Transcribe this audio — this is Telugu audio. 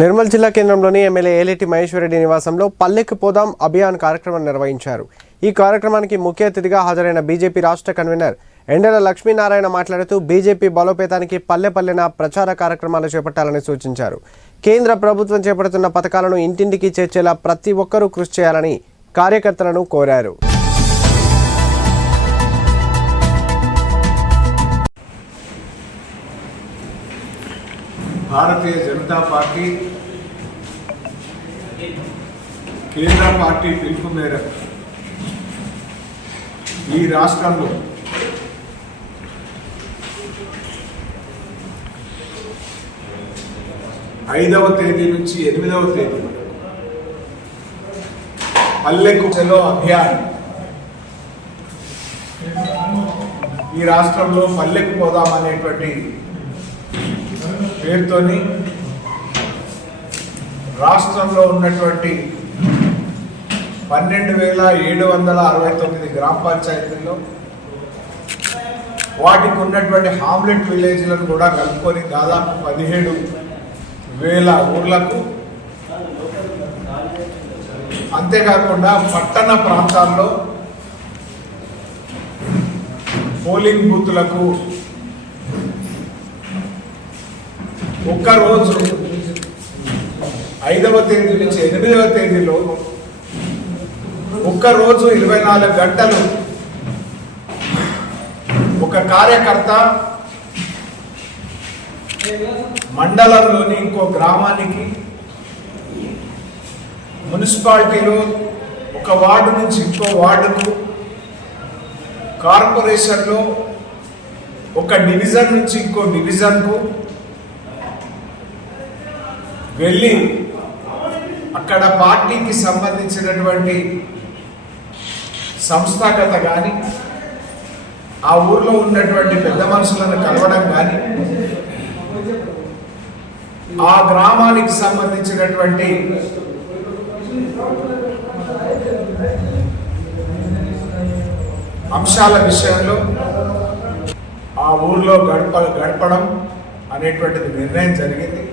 నిర్మల్ జిల్లా కేంద్రంలోని ఎమ్మెల్యే ఏలేటి మహేశ్వరరెడ్డి నివాసంలో పల్లెకు పోదాం అభియాన్ కార్యక్రమం నిర్వహించారు. ఈ కార్యక్రమానికి ముఖ్య అతిథిగా హాజరైన బీజేపీ రాష్ట్ర కన్వీనర్ ఎండల లక్ష్మీనారాయణ మాట్లాడుతూ బీజేపీ బలోపేతానికి పల్లె పల్లెన ప్రచార కార్యక్రమాలు చేపట్టాలని సూచించారు. కేంద్ర ప్రభుత్వం చేపడుతున్న పథకాలను ఇంటింటికి చేర్చేలా ప్రతి ఒక్కరూ కృషి చేయాలని కార్యకర్తలను కోరారు. భారతీయ జనతా పార్టీ కేంద్ర పార్టీ పిలుపు మేరకు ఈ రాష్ట్రంలో ఐదవ తేదీ నుంచి ఎనిమిదవ తేదీ పల్లెకు చెలో అభియాన్. ఈ రాష్ట్రంలో పల్లెకు పోదామనేటువంటి పేరుతోని రాష్ట్రంలో ఉన్నటువంటి పన్నెండు వేల ఏడు వందల అరవై తొమ్మిది గ్రామ పంచాయతీల్లో వాటికి ఉన్నటువంటి హామ్లెట్ విలేజ్లను కూడా కలుపుకొని దాదాపు పదిహేడు వేల ఊర్లకు అంతేకాకుండా పట్టణ ప్రాంతాల్లో పోలింగ్ బూత్లకు ఒక్క రోజు ఐదవ తేదీ నుంచి ఎనిమిదవ తేదీలో ఒక్క రోజు ఇరవై నాలుగు గంటలు ఒక కార్యకర్త మండలంలోని ఇంకో గ్రామానికి మున్సిపాలిటీలో ఒక వార్డు నుంచి ఇంకో వార్డుకు కార్పొరేషన్లో ఒక డివిజన్ నుంచి ఇంకో డివిజన్కు వెళ్ళి అక్కడ పార్టీకి సంబంధించినటువంటి సంస్థాగత కానీ ఆ ఊర్లో ఉన్నటువంటి పెద్ద మనుషులను కలవడం కానీ ఆ గ్రామానికి సంబంధించినటువంటి అంశాల విషయంలో ఆ ఊర్లో గడప గడపడం అనేటువంటిది నిర్ణయం జరిగింది.